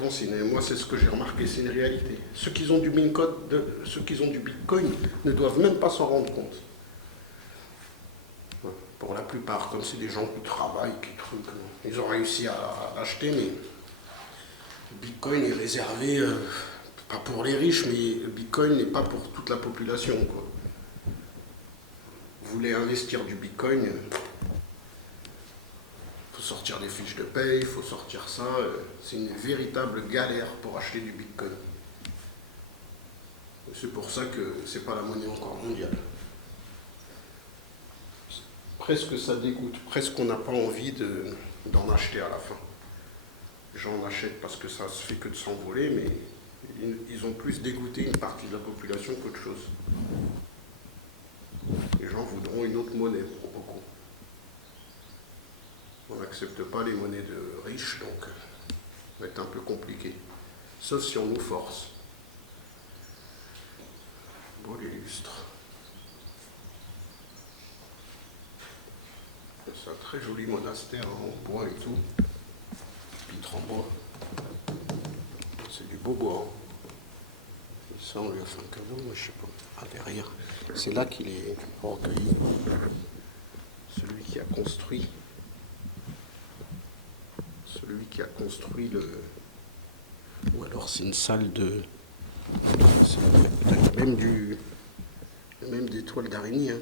pourtant, moi, c'est ce que j'ai remarqué, c'est une réalité. Ceux qui ont du Bitcoin ne doivent même pas s'en rendre compte. Pour la plupart, comme c'est des gens qui travaillent, qui truquent, ils ont réussi à acheter, mais le Bitcoin est réservé, pas pour les riches, mais le Bitcoin n'est pas pour toute la population, quoi. Vous voulez investir du Bitcoin, faut sortir des fiches de paye, il faut sortir ça. C'est une véritable galère pour acheter du Bitcoin. C'est pour ça que c'est pas la monnaie encore mondiale. Presque ça dégoûte, presque on n'a pas envie d'en acheter à la fin. Les gens en achètent parce que ça se fait que de s'envoler, mais ils ont plus dégoûté une partie de la population qu'autre chose. Les gens voudront une autre monnaie pour beaucoup. On n'accepte pas les monnaies de riches, donc ça va être un peu compliqué. Sauf si on nous force. Beau l'illustre. C'est un très joli monastère en bois et tout. Pitre en bois. C'est du beau bois. Et ça, on lui a fait un cadeau, moi je sais pas. Ah, derrière. C'est là qu'il est recueilli. Celui qui a construit. Celui qui a construit le. Ou alors c'est une salle de. C'est même des toiles d'araignée. Hein.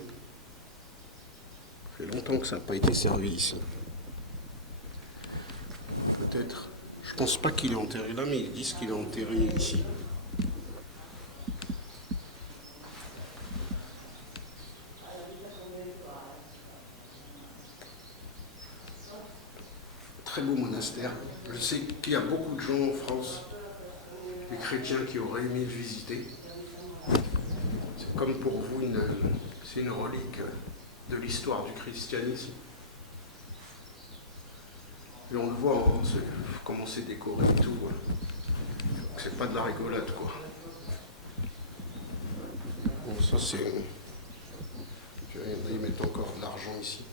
Ça fait longtemps que ça n'a pas été servi ici. Peut-être. Je pense pas qu'il est enterré là, mais ils disent qu'il est enterré ici. Très beau monastère. Je sais qu'il y a beaucoup de gens en France, des chrétiens qui auraient aimé le visiter. C'est comme pour vous, c'est une relique de l'histoire du christianisme. Et on le voit, hein, comment c'est décoré et tout. Hein. C'est pas de la rigolade, quoi. Bon, ça c'est. Ils mettent encore de l'argent ici.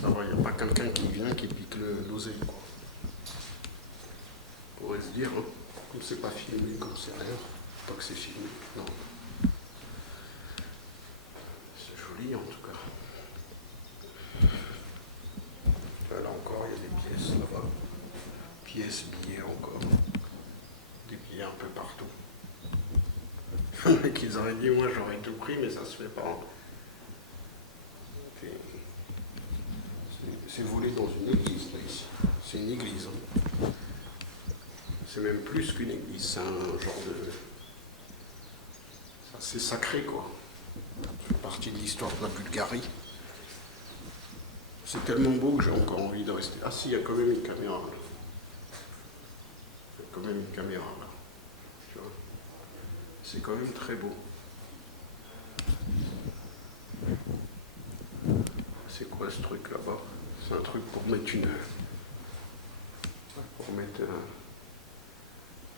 Ça va, il n'y a pas quelqu'un qui vient qui pique l'oseille, quoi. On pourrait se dire, hein, comme c'est pas filmé, comme c'est rien. Pas que c'est filmé, non. C'est joli en tout cas. Là encore, il y a des pièces là-bas. Pièces, billets encore. Des billets un peu partout. Qu'ils auraient dit, moi j'aurais tout pris, mais ça se fait pas. C'est volé dans une église, là, ici. C'est une église. Hein. C'est même plus qu'une église, c'est un genre de. C'est sacré, quoi. Ça fait partie de l'histoire de la Bulgarie. C'est tellement beau que j'ai encore envie de rester. Ah si, il y a quand même une caméra là. Il y a quand même une caméra là. Tu vois. C'est quand même très beau. C'est quoi ce truc là-bas? C'est un truc pour mettre un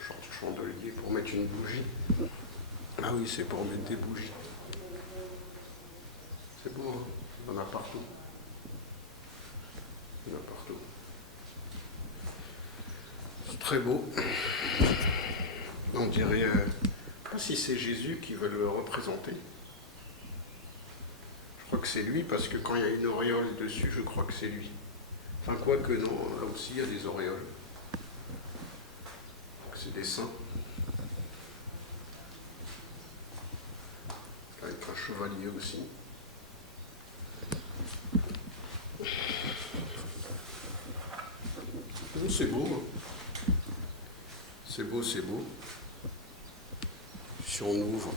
genre de chandelier, pour mettre une bougie. Ah oui, c'est pour mettre des bougies. C'est beau, hein? Il y en a partout. Il y en a partout. C'est très beau. On dirait, pas si c'est Jésus qui veut le représenter. Je crois que c'est lui, parce que quand il y a une auréole dessus, je crois que c'est lui. Enfin, quoi que non, là aussi il y a des auréoles. C'est des saints. Avec un chevalier aussi. C'est beau. Hein. C'est beau, c'est beau. Si on ouvre,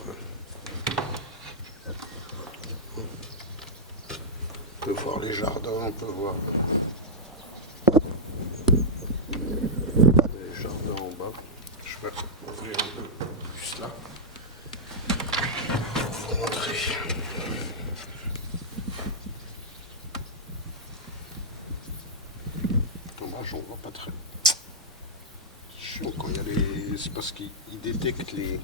on peut voir les jardins, on peut voir les jardins en bas. Je vais ouvrir un peu plus là. Pour vous montrer. J'en vois pas très. Chiant quand il y a les. C'est parce qu'ils détectent les.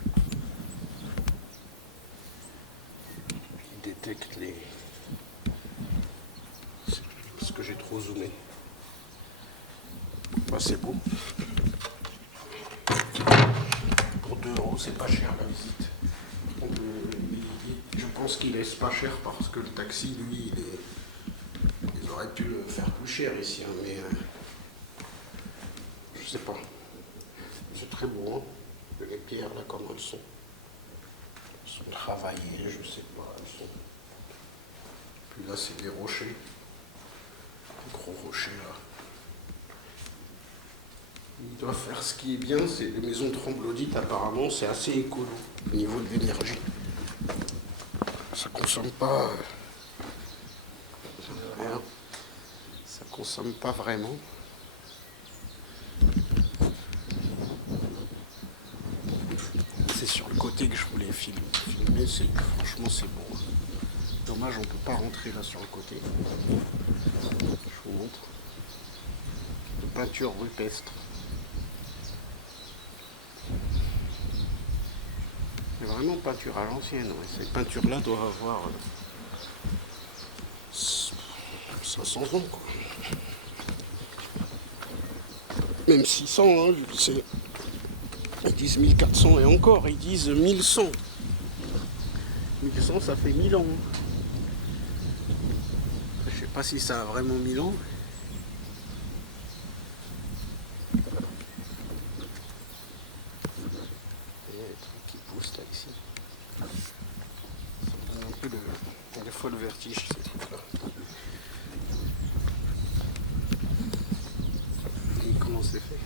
détecte les... Parce que j'ai trop zoomé. Bah, c'est beau. Pour 2 €, c'est pas cher la visite. Je pense qu'il laisse pas cher parce que le taxi, lui, ils auraient pu le faire plus cher ici, hein, mais je sais pas. C'est très beau, hein. Les pierres là, comme elles sont travaillées, je sais pas. Puis là, c'est des rochers, des gros rochers là. Il doit faire ce qui est bien, c'est les maisons troglodytes apparemment, c'est assez écolo au niveau de l'énergie. Ça consomme pas rien. Ça consomme pas vraiment. C'est sur le côté que je voulais filmer. Franchement c'est beau. Dommage on peut pas rentrer là sur le côté. Je vous montre. De peinture rupestre. C'est vraiment peinture à l'ancienne. Ouais. Ces peintures-là doivent avoir 500 ans, quoi. Même 600, hein, c'est... Ils disent 1400 et encore, ils disent 1100. 1100, ça fait 1000 ans. Je sais pas si ça a vraiment 1000 ans. Il y a des trucs qui poussent là, ici. Ça donne un peu des fois le vertige, ces trucs-là. Et comment c'est fait?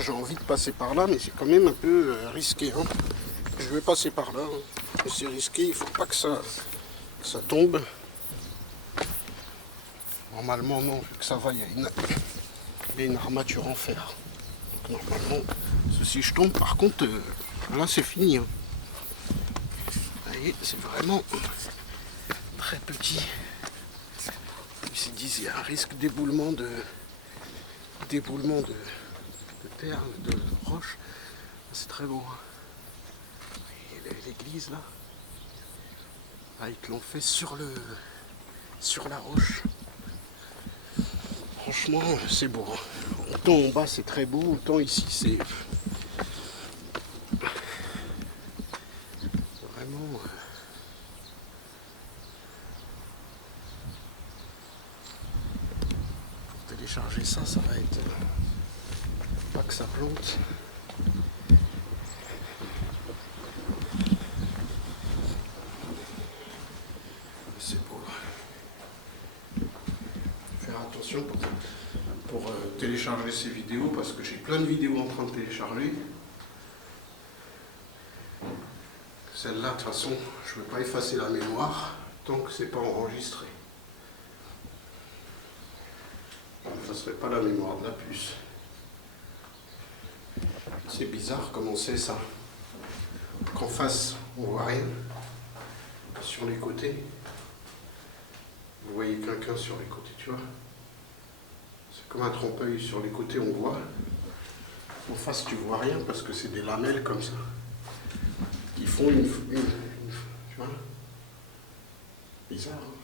J'ai envie de passer par là, mais c'est quand même un peu risqué. Hein. Je vais passer par là. Hein. C'est risqué, il ne faut pas que ça tombe. Normalement, non, vu que ça va, il y a une armature en fer. Donc, normalement, si je tombe, par contre, là, c'est fini. Hein. Vous voyez, c'est vraiment très petit. Ils se disent qu'il y a un risque d'éboulement de terre, de roche. C'est très beau. L'église là, ils te l'ont fait sur la roche. Franchement, c'est beau. Autant en bas c'est très beau, autant ici c'est vraiment. Pour télécharger ça, ça va être pas que ça plante. C'est beau. Faire attention pour télécharger ces vidéos parce que j'ai plein de vidéos en train de télécharger. Celle-là, de toute façon, je ne veux pas effacer la mémoire tant que c'est pas enregistré. Je n'effacerai pas la mémoire de la puce. C'est bizarre comment c'est ça. Qu'en face, on voit rien. Sur les côtés, vous voyez quelqu'un sur les côtés, tu vois. C'est comme un trompe-l'œil, sur les côtés on voit. En face tu vois rien parce que c'est des lamelles comme ça. Qui font une tu vois. Bizarre. Hein,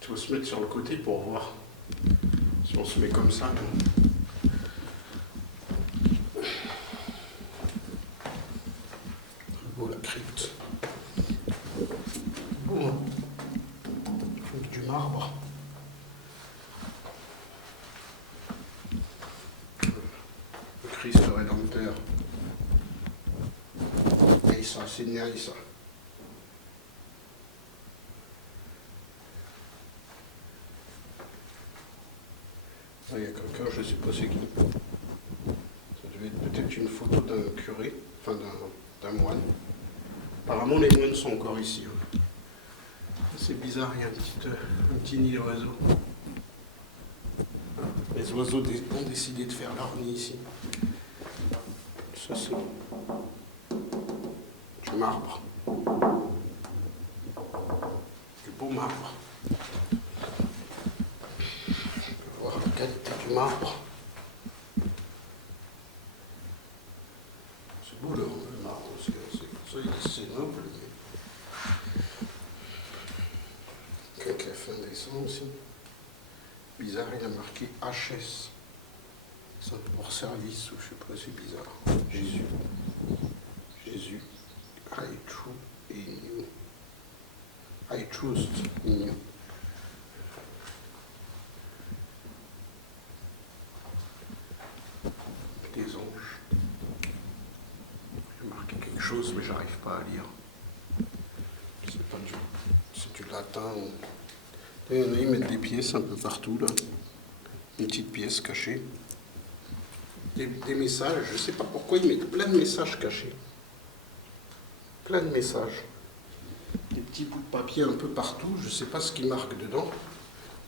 il faut se mettre sur le côté pour voir. Si on se met comme ça, non. Beau la crypte. Beau, hein. Avec du marbre. Le Christ rédempteur. Et ça, c'est nice ça. Là, il y a quelqu'un, je ne sais pas c'est qui. Ça devait être peut-être une photo d'un curé, enfin d'un moine. Apparemment, les moines sont encore ici. Hein. C'est bizarre, il y a un petit nid d'oiseaux. Les oiseaux ont décidé de faire leur nid ici. Ça, c'est du marbre. Du beau marbre. On peut voir la qualité du marbre. c'est noble, mais quelqu'un fait indécent aussi. Bizarre, il a marqué HS. C'est hors service, ou je sais pas, c'est bizarre. Jésus. Jésus. I true in you. I trust in you. Des anges. Il a marqué quelque chose, mais j'arrive pas à lire. C'est du latin. Il y en a, ils mettent des pièces un peu partout, là. Une petite pièce cachée. Des messages, je ne sais pas pourquoi ils mettent plein de messages cachés. Plein de messages. Des petits bouts de papier un peu partout, je ne sais pas ce qu'ils marquent dedans.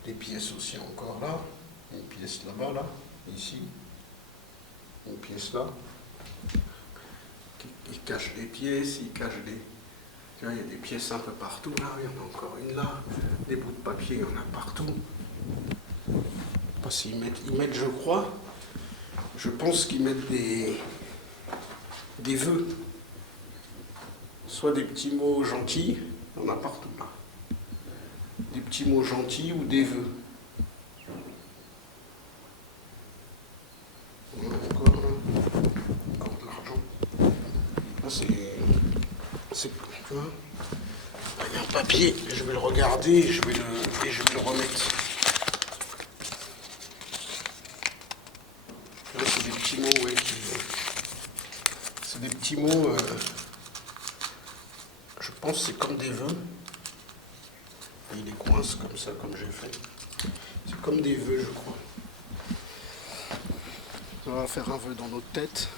Des pièces aussi encore là. Une pièce là-bas, là. Ici. Une pièce là. Ils cachent des pièces, ils cachent des... Tu vois, il y a des pièces un peu partout, là. Il y en a encore une là. Des bouts de papier, il y en a partout. Parce qu'ils mettent, je crois, je pense qu'ils mettent des vœux. Soit des petits mots gentils, il y en a partout là. Des petits mots gentils ou des vœux. On a encore de l'argent. Là, c'est, tu vois, il y a un papier, je vais le regarder et je vais le remettre. Là, c'est des petits mots, ouais, c'est des petits mots, je pense que c'est comme des vœux. Et il les coince comme ça, comme j'ai fait. C'est comme des vœux, je crois. On va faire un vœu dans notre tête.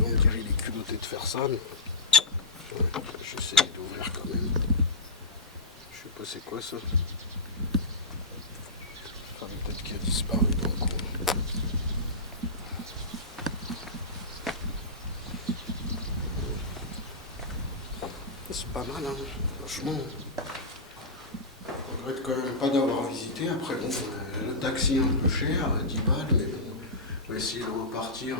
On dirait il est culotté de faire ça, mais j'essaie d'ouvrir quand même. Je sais pas c'est quoi ça. Enfin, peut-être qu'il a disparu dans le coin. C'est pas mal, hein, franchement. Je regrette quand même pas d'avoir visité. Après, bon, le taxi un peu cher, 10 balles, mais bon, on va essayer de repartir.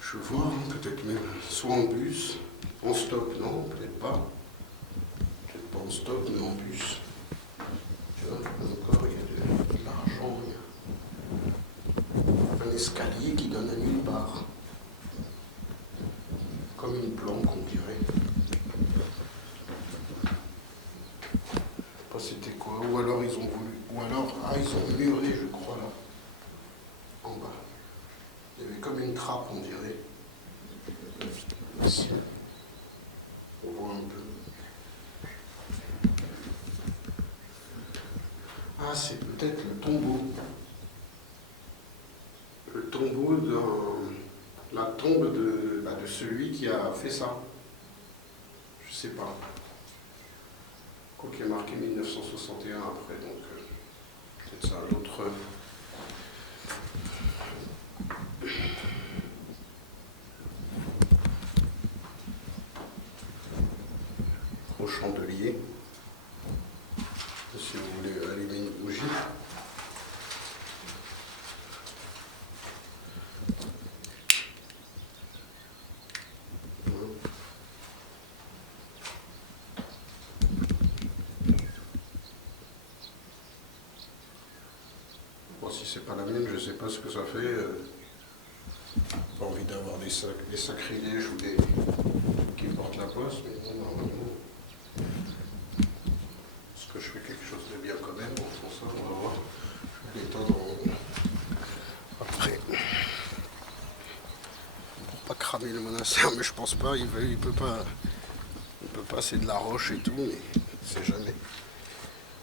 Je vois, hein, peut-être même soit en bus, en stop, non, peut-être pas. Peut-être pas en stop, mais en bus. Tu vois, encore, il y a de l'argent, il y a un escalier qui donne à nulle part. Comme une planque, on dirait. Je sais pas c'était quoi. Ou alors ils ont voulu. Ou alors, ils ont muré, je crois, là. En bas. Il y avait comme une trappe, on dirait. Ici. On voit un peu. Ah, c'est peut-être le tombeau. Le tombeau la tombe de celui qui a fait ça. Je sais pas. Quoi qu'il y a marqué 1961 après, donc peut-être ça l'autre. Au chandelier. Si vous voulez allumer une bougie. Bon, si c'est pas la mienne, je sais pas ce que ça fait. Pas envie d'avoir des sacrilèges ou des qui portent la poste, mais bon, normalement. Est-ce que je fais quelque chose de bien quand même en faisant ça? On va voir. Je vais l'étendre après. Pour pas cramer le monastère, mais je pense pas, il peut pas. Il peut passer de la roche et tout, mais c'est jamais. Il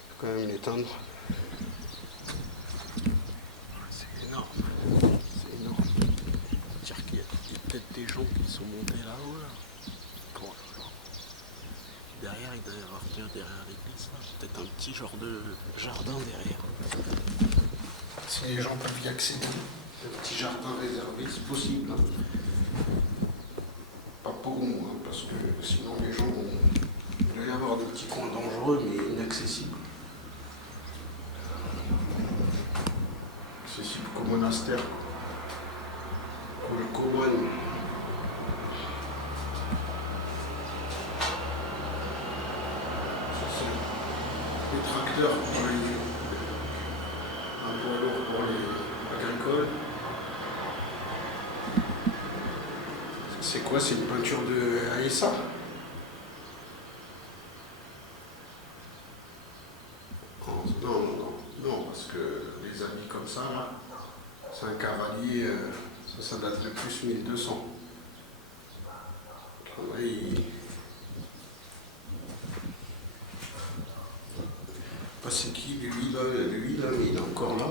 faut quand même l'éteindre. C'est énorme. C'est énorme. C'est-à-dire qu'il y a peut-être des gens qui sont montés là-haut, là. Oh là là. Derrière, il doit y avoir, tiens, derrière l'église, là, peut-être un petit genre de jardin derrière. si les gens peuvent y accéder. Un petit jardin réservé, c'est possible. Hein. Pas pour nous, hein, parce que sinon les gens vont... Il doit y avoir des petits coins dangereux mais inaccessibles. Accessible qu'au monastère, pour le Comoine. Les tracteurs pour les... un poids lourd pour les agricoles. C'est quoi? C'est une peinture de Aessa? Non, parce que les habits comme ça, là, c'est un cavalier, ça date de plus 1200. Là, pas c'est qui, lui, là, il est encore là.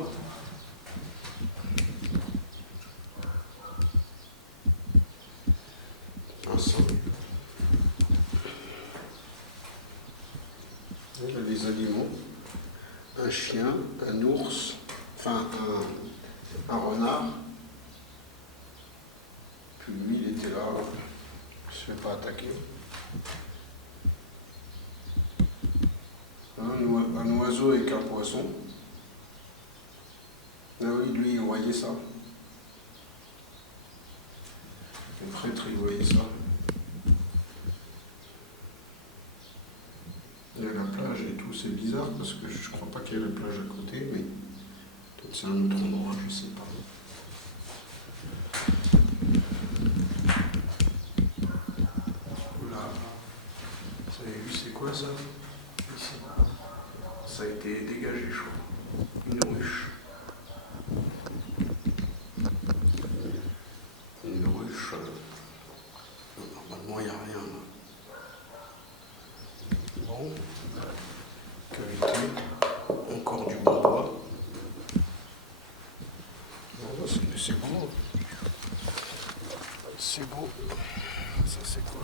Il y a des animaux, un chien, un ours, enfin un renard. Puis lui, il était là, il ne se fait pas attaquer. Un oiseau avec un poisson. Ah oui, lui, il voyait ça. Le prêtre, il voyait ça. Il y a la plage et tout, c'est bizarre parce que je crois pas qu'il y ait la plage à côté, mais peut-être c'est un autre endroit, je sais pas. Là, vous avez vu c'est quoi ça? Ici. Ça a été dégagé, je crois. Une ruche. Une ruche. Normalement, il n'y a rien là. Bon. Cavité. Encore du bon bois. Bon, c'est beau. C'est beau. Ça, c'est quoi?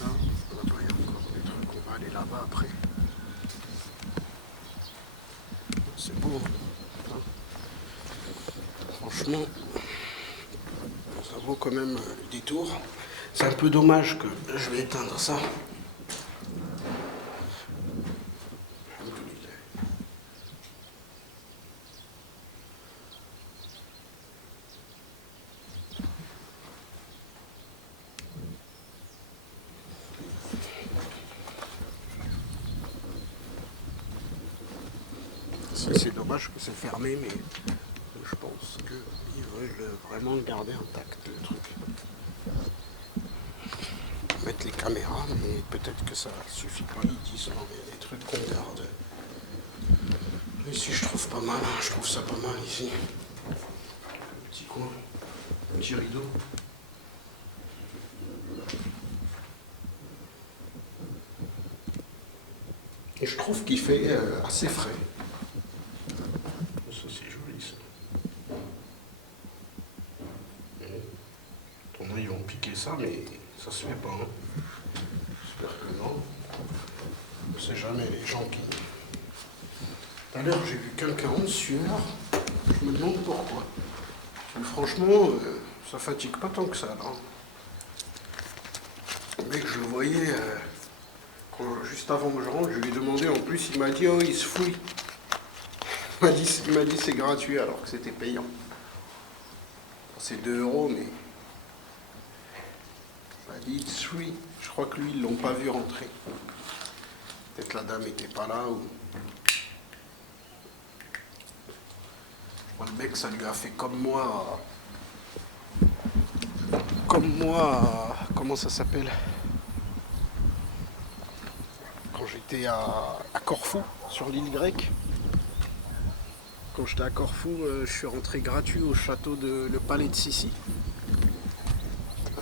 Là, là-bas, il y a encore des trucs. On va aller là-bas après. C'est beau. Hein. Franchement, ça vaut quand même le détour. C'est un peu dommage que je vais éteindre ça. C'est dommage que c'est fermé, mais je pense qu'ils veulent vraiment le garder intact, le truc. Mettre les caméras, mais peut-être que ça suffit pas. Ils disent non, mais il y a des trucs qu'on garde. Ici, je trouve pas mal, hein. Je trouve ça pas mal ici. Un petit coin, un petit rideau. Et je trouve qu'il fait assez frais. Ça, c'est joli, ça. Ton œil, ils vont piquer ça, mais ça se fait pas. Hein. J'espère que non. On ne sait jamais, les gens qui... Tout à l'heure, j'ai vu quelqu'un en sueur. Je me demande pourquoi. Mais franchement, ça fatigue pas tant que ça, là. Le mec, je le voyais... juste avant que je rentre, je lui ai demandé, en plus, il m'a dit, oh, il se fouille. Il m'a dit c'est gratuit alors que c'était payant. C'est 2 €, mais... Il m'a dit, it's free. Je crois que lui, ils l'ont pas vu rentrer. Peut-être la dame était pas là ou... Le mec, ça lui a fait comme moi... Comment ça s'appelle? Quand j'étais à Corfou, sur l'île grecque. Quand j'étais à Corfou, je suis rentré gratuit au château de le Palais de Sissi.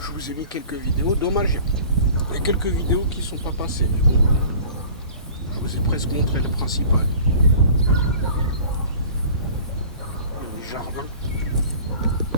Je vous ai mis quelques vidéos. Dommage, il y a quelques vidéos qui ne sont pas passées. Mais bon, je vous ai presque montré le principal. Les jardins.